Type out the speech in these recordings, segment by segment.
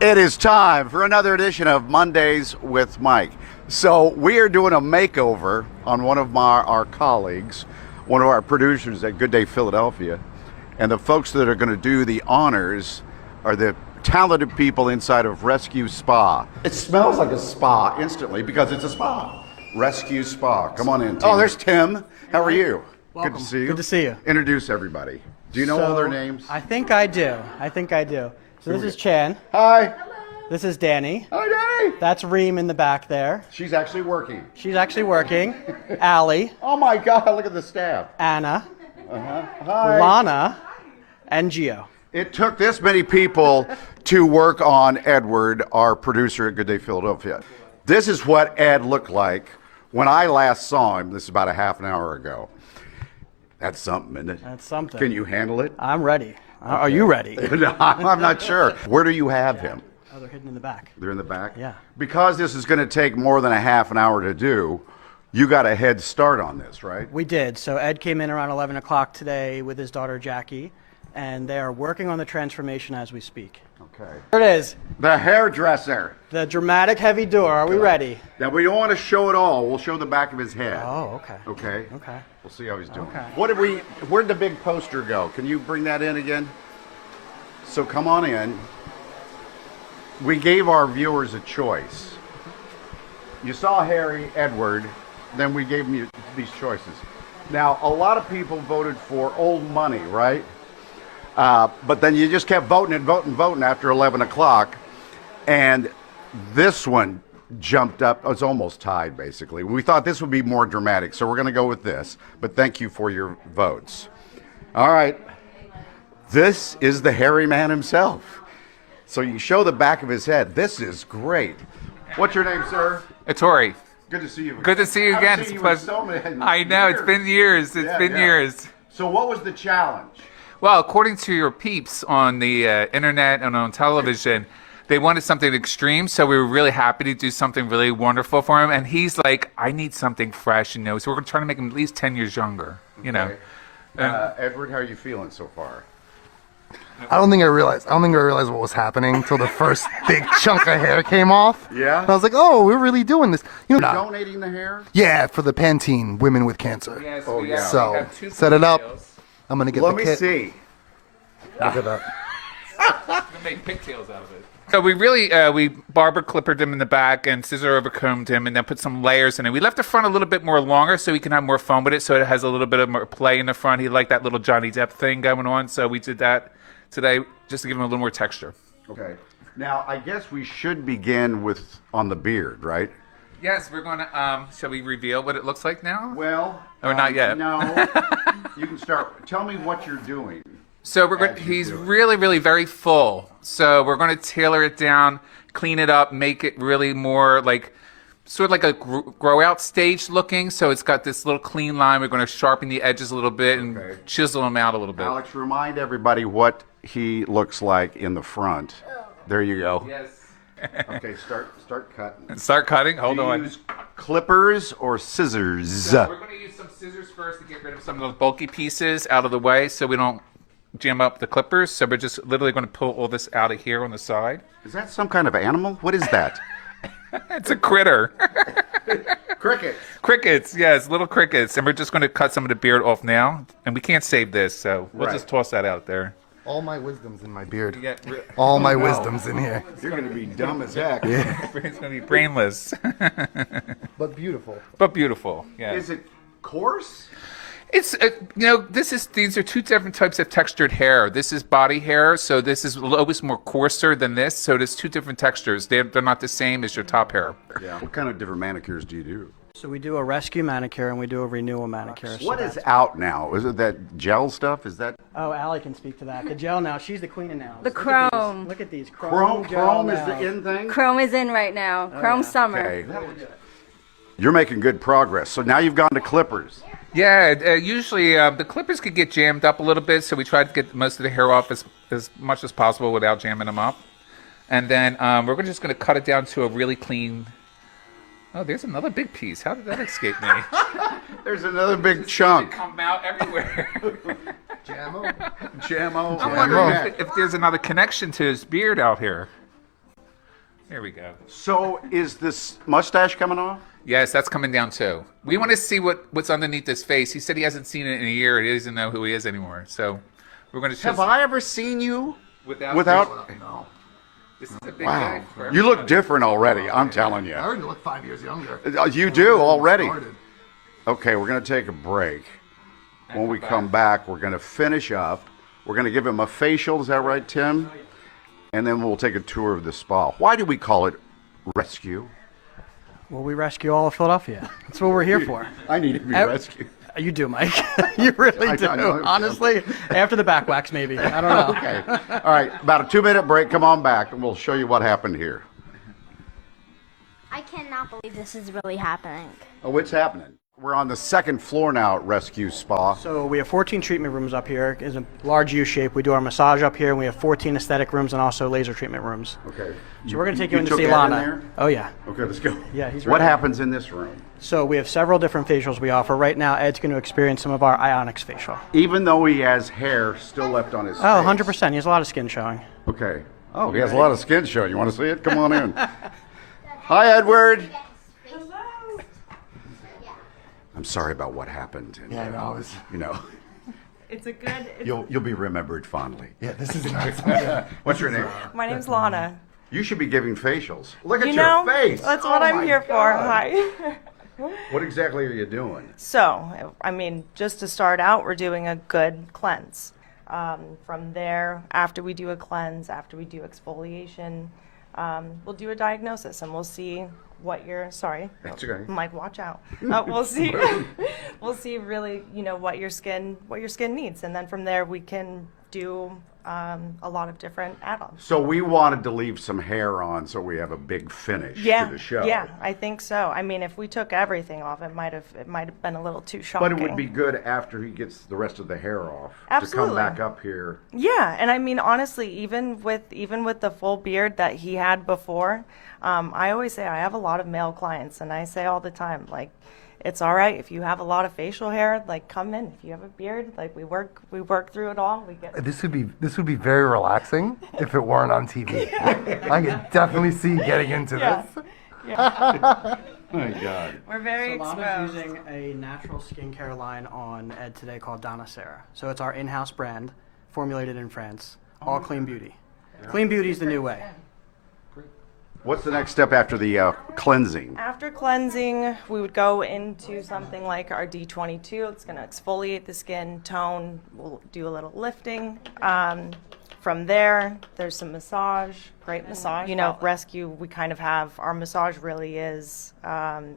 It is time for another edition of Mondays with Mike. So we are doing a makeover on one of our colleagues, one of our producers at Good Day Philadelphia. And the folks that are going to do the honors are the talented people inside of Rescue Spa. It smells like a spa instantly because it's a spa. Rescue Spa. Come on in, Tim. Oh, there's Tim. How are you? Welcome. Good to see you. Good to see you. Introduce everybody. Do you know all their names? I think I do. So this is Chan. Hi. This is Danny. Hi, Danny. That's Reem in the back there. She's actually working. Allie. Oh my God, look at the staff. Anna. Hi. Lana. And Gio. It took this many people to work on Edward, our producer at Good Day Philadelphia. This is what Ed looked like when I last saw him. This is about a half an hour ago. That's something, isn't it? That's something. Can you handle it? I'm ready. Are you ready? No, I'm not sure. Where do you have him? Oh, they're hidden in the back. They're in the back? Yeah. Because this is going to take more than a half an hour to do, you got a head start on this, right? We did. So Ed came in around 11 o'clock today with his daughter Jackie, and they are working on the transformation as we speak. Okay. Here it is. The hairdresser. The dramatic heavy door. Are we ready? Now, we don't want to show it all. We'll show the back of his head. Oh, okay. Okay? Okay. We'll see how he's doing. Okay. Where'd the big poster go? Can you bring that in again? So come on in. We gave our viewers a choice. You saw Harry, Edward, then we gave them these choices. Now, a lot of people voted for old money, right? But then you just kept voting and voting after 11 o'clock. And this one jumped up. It's almost tied, basically. We thought this would be more dramatic, so we're going to go with this. But thank you for your votes. All right. This is the hairy man himself. So you show the back of his head. This is great. What's your name, sir? Tori. Good to see you again. Good to see you again. It's I know, it's been years. It's been years. So what was the challenge? Well, according to your peeps on the internet and on television, they wanted something extreme, so we were really happy to do something really wonderful for him. And he's like, I need something fresh, so we're going to try to make him at least 10 years younger, Okay. Edward, how are you feeling so far? I don't think I realized what was happening until the first big chunk of hair came off. Yeah? And I was like, oh, we're really doing this. You know, Donating the hair? yeah, for the Pantene Women with Cancer. Yes, Oh, we yeah. have, So, we have two set it up. pigtails. I'm going to get Let the me kit. see. Look at that. We're going to make pigtails out of it. So we really, we barber clippered him in the back and scissor overcombed him and then put some layers in it. We left the front a little bit more longer so he can have more fun with it, so it has a little bit of more play in the front. He liked that little Johnny Depp thing going on, so we did that today just to give him a little more texture. Okay. Now, I guess we should begin on the beard, right? Yes, we're going to, shall we reveal what it looks like now? Well, Or not yet. No. You can start. Tell me what you're doing. So we're going. He's really, really very full. So we're going to tailor it down, clean it up, make it really more like, sort of like a grow out stage looking. So it's got this little clean line. We're going to sharpen the edges a little bit and chisel him out a little bit. Alex, remind everybody what he looks like in the front. There you go. Yes. Okay, start cutting. Start cutting. Hold Do you on. use clippers or scissors? So we're going to use some scissors first to get rid of some of those bulky pieces out of the way, so we don't jam up the clippers. So we're just literally going to pull all this out of here on the side. Is that some kind of animal? What is that? It's a critter. Crickets. Crickets, yes, little crickets. And we're just going to cut some of the beard off now. And we can't save this, so we'll just toss that out there. All my wisdom's in my beard. Yeah, All my wisdom's in here. You're going to be dumb as heck. Yeah. it's going to be brainless. But beautiful. But beautiful, yeah. Is it coarse? It's, these are two different types of textured hair. This is body hair, so this is always more coarser than this. So there's two different textures. They're not the same as your top hair. Yeah. What kind of different manicures do you do? So we do a rescue manicure and we do a renewal manicure. What is out now? Is it that gel stuff? Is that Oh, Allie can speak to that. The gel now. She's the queen of nails. The chrome. Look at these. chrome? Gel Chrome is the nails. in thing. Chrome is in right now. Chrome summer. Okay. You're making good progress. So now you've gone to clippers. Yeah, usually the clippers could get jammed up a little bit, so we try to get most of the hair off as much as possible without jamming them up. And then we're just going to cut it down to a really clean... Oh, there's another big piece. How did that escape me? There's another big chunk. Come out everywhere. Jammo. Jammo. I'm wondering if there's another connection to his beard out here. There we go. So is this mustache coming off? Yes, that's coming down too. We want to see what's underneath his face. He said he hasn't seen it in a year. He doesn't know who he is anymore. So we're going to Have I ever seen you without? No. This is a big Wow. guy for You look everybody. different already, I'm telling I you. already look 5 years younger. You do already. Started. Okay, we're going to take a break. When we come back, we're going to finish up. We're going to give him a facial. Is that right, Tim? And then we'll take a tour of the spa. Why do we call it rescue? Well, we rescue all of Philadelphia. That's what we're here for. I need to be Ev- rescued. You do, Mike. You really I do. know. Honestly, after the back wax, maybe. I don't know. Okay. All right, about a 2-minute break. Come on back, and we'll show you what happened here. I cannot believe this is really happening. Oh, what's happening? We're on the second floor now at Rescue Spa. So we have 14 treatment rooms up here. It's a large U shape. We do our massage up here, and we have 14 aesthetic rooms and also laser treatment rooms. Okay. So we're going to take you in to took see Ed in Lana. there? Oh, yeah. Okay, let's go. Yeah, he's What right. happens in this room? So we have several different facials we offer. Right now, Ed's going to experience some of our Ionics facial. Even though he has hair still left on his Oh, face. 100%. He has a lot of skin showing. Okay. Oh, he has a lot of skin showing. You want to see it? Come on in. Hi, Edward. I'm sorry about what happened. And, Yeah, no, it's, you know, It's a good. you'll be remembered fondly. yeah, this is nuts. What's your name? My name's Lana. You should be giving facials. Look at You your know, face. that's what Oh I'm my here for. God. Hi. What exactly are you doing? So, I mean, just to start out, we're doing a good cleanse. From there, after we do a cleanse, after we do exfoliation, we'll do a diagnosis and we'll see what you're. Sorry, That's okay. Mike, watch out. We'll see. We'll see really, what your skin needs, and then from there we can do a lot of different add-ons. So we wanted to leave some hair on so we have a big finish to the show. Yeah, I think so. I mean, if we took everything off, it might have been a little too shocking. But it would be good after he gets the rest of the hair off to Absolutely. come back up here. Yeah, and I mean, honestly, even with the full beard that he had before, I always say I have a lot of male clients, and I say all the time, like, it's all right if you have a lot of facial hair, like, come in. If you have a beard, like, we work through it all. We get. This would be very relaxing if it weren't on TV. I could definitely see getting into Yeah. this. Oh my God. We're very So Lana's exposed. using a natural skincare line on Ed today called Donna Sarah. So it's our in-house brand, formulated in France, all clean beauty. Clean beauty is the new way. What's the next step after the cleansing? After cleansing, we would go into something like our D22. It's going to exfoliate the skin, tone. We'll do a little lifting. From there, there's some massage, great massage. Rescue, we kind of have, our massage really is,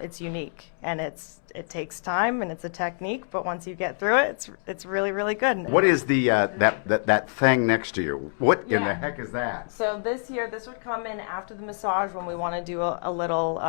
it's unique. And it takes time and it's a technique, but once you get through it, it's really, really good. What is the that thing next to you? What in the Yeah. heck is that? So this would come in after the massage when we want to do a little,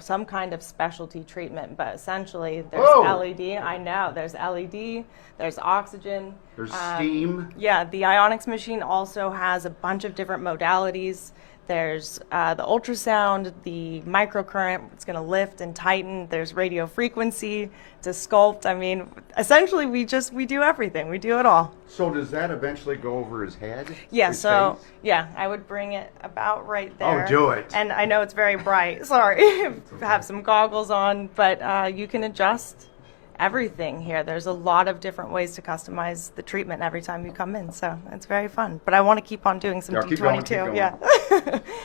some kind of specialty treatment. But essentially, there's Whoa. LED. I know there's LED. There's oxygen. There's steam. Yeah, the Ionics machine also has a bunch of different modalities. There's the ultrasound, the microcurrent. It's going to lift and tighten. There's radio frequency to sculpt. I mean, essentially, we do everything. We do it all. So does that eventually go over his head? Yeah, His so, face? yeah, I would bring it about right Oh, there. do it. And I know it's very bright, sorry. Have some goggles on, but you can adjust everything here. There's a lot of different ways to customize the treatment every time you come in, so it's very fun. But I want to keep on doing some Yeah, D22. keep going, keep going. Yeah.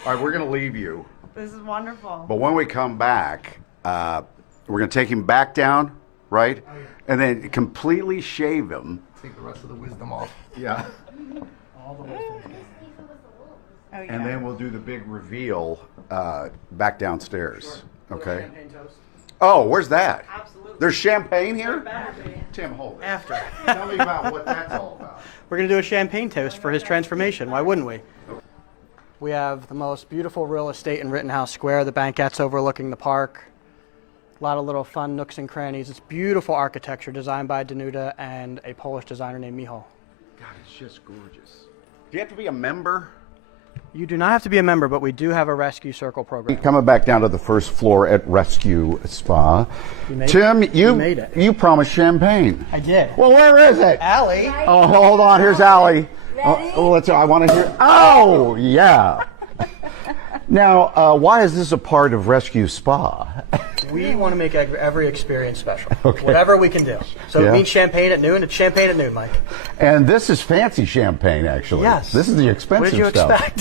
All right, we're going to leave you. This is wonderful. But when we come back, we're going to take him back down, right? And then completely shave him. Take the rest of the wisdom off. Yeah. All the way. Oh, yeah. And then we'll do the big reveal back downstairs. Okay. Oh, where's that? Absolutely. There's champagne here? Tim, hold it. After. Tell me about what that's all about. We're going to do a champagne toast for his transformation. Why wouldn't we? We have the most beautiful real estate in Rittenhouse Square. The banquette's overlooking the park. A lot of little fun nooks and crannies. It's beautiful architecture designed by Danuta and a Polish designer named Michal. God, it's just gorgeous. Do you have to be a member? You do not have to be a member, but we do have a Rescue Circle program. Coming back down to the first floor at Rescue Spa. made Tim, it. you You made it. You promised champagne. I did. Well, where is it? Allie. Oh, hold on. Here's Allie. Ready? Oh, let's. I want to hear. Oh, yeah. Now, why is this a part of Rescue Spa? We want to make every experience special. Okay. Whatever we can do. So Yeah. it means champagne at noon. It's champagne at noon, Mike. And this is fancy champagne, actually. Yes. This is the What expensive did you stuff. expect?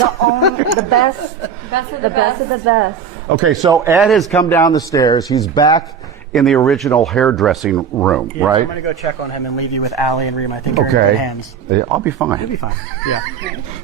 The best. The best of the best. Okay, so Ed has come down the stairs. He's back in the original hairdressing room, Yeah, so right? I'm going to go check on him and leave you with Allie and Reem. I think you're in Okay. good hands. Yeah, I'll be fine. You'll be fine. Yeah.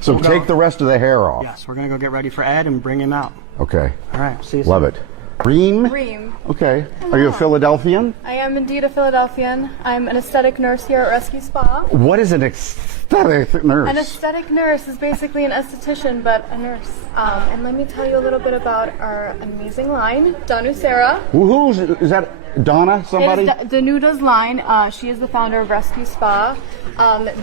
So We'll go- take the rest of the hair off. Yes, we're going to go get ready for Ed and bring him out. Okay. All right. See you Love soon. it. Reem? Reem. Okay. Are you a Philadelphian? I am indeed a Philadelphian. I'm an aesthetic nurse here at Rescue Spa. What is an aesthetic nurse? An aesthetic nurse is basically an esthetician, but a nurse. And let me tell you a little bit about our amazing line, Danu Sarah. Who's is that? Donna? Somebody? It is Danuda's line. She is the founder of Rescue Spa.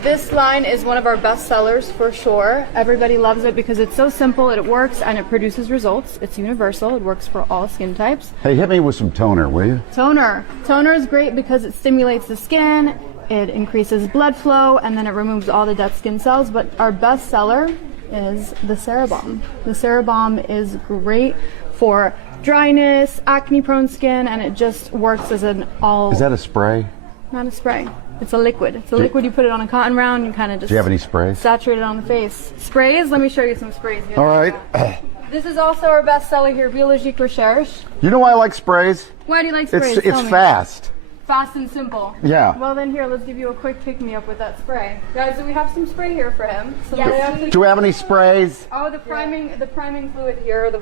This line is one of our best sellers for sure. Everybody loves it because it's so simple, it works, and it produces results. It's universal. It works for all skin types. Hey, hit me with some toner, will you? Toner. Toner is great because it stimulates the skin, it increases blood flow, and then it removes all the dead skin cells. But our best seller is the Cerebomb. The Cerebomb is great for dryness, acne-prone skin, and it just works as an all. Is that a spray? Not a spray. It's a liquid. It's a liquid. You put it on a cotton round. You kind of just. Do you have any sprays? Saturate it on the face. Sprays. Let me show you some sprays. All right. This is also our best seller here, Biologique Recherche. You know why I like sprays? Why do you like sprays? It's Tell me. fast. Fast and simple. Yeah. Well then here, let's give you a quick pick-me-up with that spray. Guys, do we have some spray here for him? Do we have any sprays? Oh, the priming fluid here, the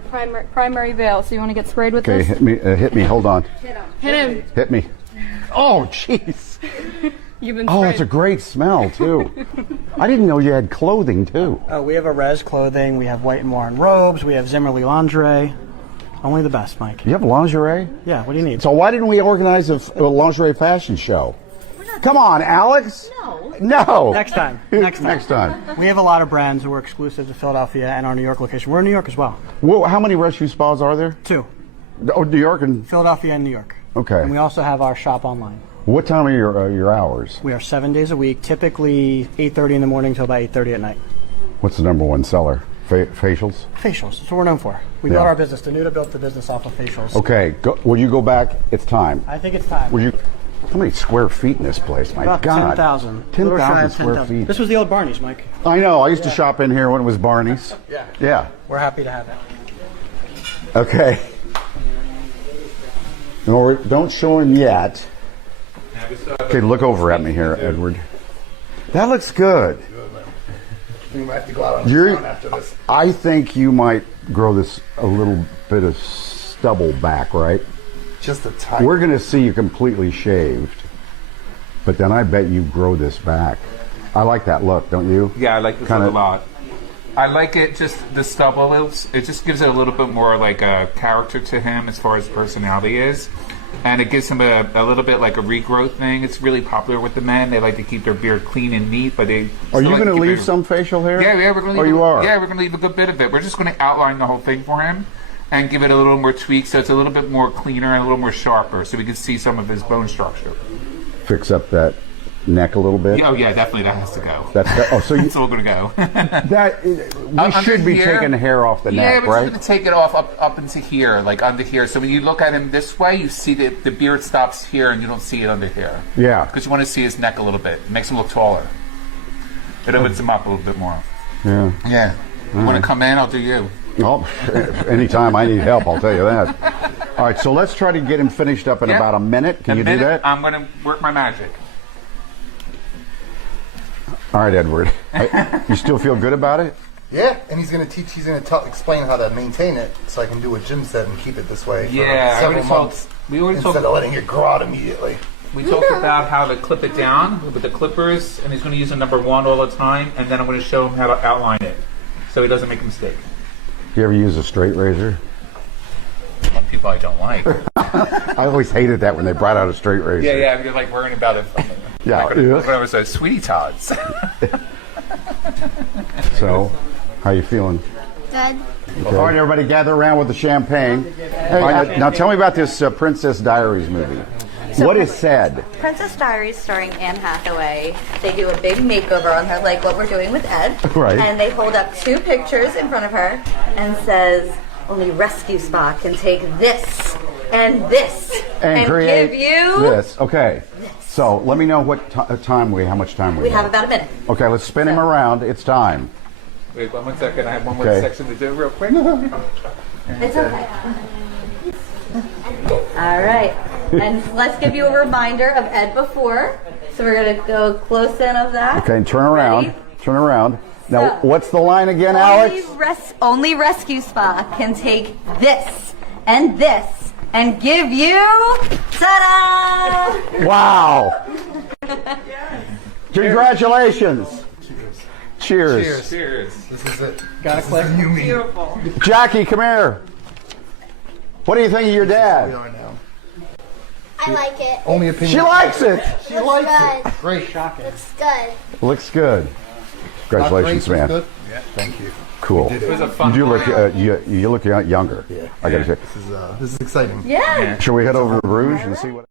primary veil. So you want to get sprayed with Okay, this? hit me. Hold on. Hit him. Hit me. Oh, jeez. You've been Oh, sprayed. it's a great smell too. I didn't know you had clothing too. We have a res clothing. We have White and Warren robes. We have Zimmerly lingerie. Only the best, Mike. You have lingerie? Yeah, what do you need? So why didn't we organize a lingerie fashion show? Come on, Alex. No. Next time. Next time. Next time. We have a lot of brands who are exclusive to Philadelphia and our New York location. We're in New York as well. Well, how many rescue spas are there? 2. Oh, New York and Philadelphia and New York. okay. And we also have our shop online. What time are your hours? We are 7 days a week, typically 8:30 in the morning till about 8:30 at night. What's the number one seller? Facials? Facials. That's what we're known for. We Yeah. built our business. Danuta built the business off of facials. Okay. Will you go back? It's time. I think it's time. Will you? How many square feet in this place? My About God. 10,000. 10,000 square feet. This was the old Barney's, Mike. I know. I used to shop in here when it was Barney's. Yeah. Yeah. We're happy to have it. Okay. No, don't show him yet. Okay, look over at me here, Edward. That looks good. We might have to go out on the You're, town after this. I think you might grow this a little bit of stubble back, right? Just a tiny. We're going to see you completely shaved, but then I bet you grow this back. I like that look, don't you? Yeah, I like this Kinda- look a lot. I like it, just the stubble. It just gives it a little bit more like a character to him as far as personality is. And it gives him a little bit like a regrowth thing. It's really popular with the men. They like to keep their beard clean and neat, but they. Are you going to leave some facial hair? Yeah, we're going to. Oh, you are? Yeah, we're going to leave a good bit of it. We're just going to outline the whole thing for him and give it a little more tweak so it's a little bit more cleaner and a little more sharper, so we can see some of his bone structure. Fix up that neck a little bit. Yeah, oh yeah, definitely that has to go. So you, It's all going to go. that we Under should be here? taking the hair off the Yeah, neck, we're just right? going to take it off up into here, like under here. So when you look at him this way, you see that the beard stops here and you don't see it under here. Yeah. Because you want to see his neck a little bit. It makes him look taller. It opens him up a little bit more. Yeah. Yeah. You want to come in? I'll do you. Oh, anytime I need help, I'll tell you that. All right, so let's try to get him finished up in Yeah. about a minute. Can you do that? I'm going to work my magic. All right, Edward. You still feel good about it? Yeah, and he's gonna teach. He's gonna explain how to maintain it, so I can do what Jim said and keep it this way for Yeah, I several already told. months We already instead talked. of letting it grow out immediately. We talked about how to clip it down with the clippers, and he's going to use a number 1 all the time, and then I'm going to show him how to outline it, so he doesn't make a mistake. Do you ever use a straight razor? Some people I don't like. I always hated that when they brought out a straight razor. Yeah, you're like worrying about it. Yeah. Like when it was a Sweetie Todd's. So, how you feeling? Good. Okay. All right, everybody gather around with the champagne. All right, now tell me about this Princess Diaries movie. What is said? Princess Diaries starring Anne Hathaway. They do a big makeover on her, like what we're doing with Ed. Right. And they hold up 2 pictures in front of her and says, only Rescue Spa can take this and this And create give you this. Okay. So let me know what how much time we We have about a minute. Okay, let's spin him around. It's time. Wait, 1 second. I have one more Okay. section to do real quick. It's okay. All right. And let's give you a reminder of Ed before. So we're going to go close in of that. Okay, turn around. Ready? Turn around. Now, So- what's the line again, Alex? Only Rescue Spa can take this and give you, ta-da! Wow. Congratulations. Cheers. Cheers. This is it. Got a click. Beautiful. Jackie, come here. What do you think of your We dad? are now. I like it. Only opinion. She likes it. She likes good. it. Great. Shocking. It's good. Looks good. Congratulations, Not great, man. but good. Thank you. Cool. It was a fun You do look. one. You look younger. Yeah. I gotta say. This is exciting. Yeah. Shall we head over to Rouge and see what?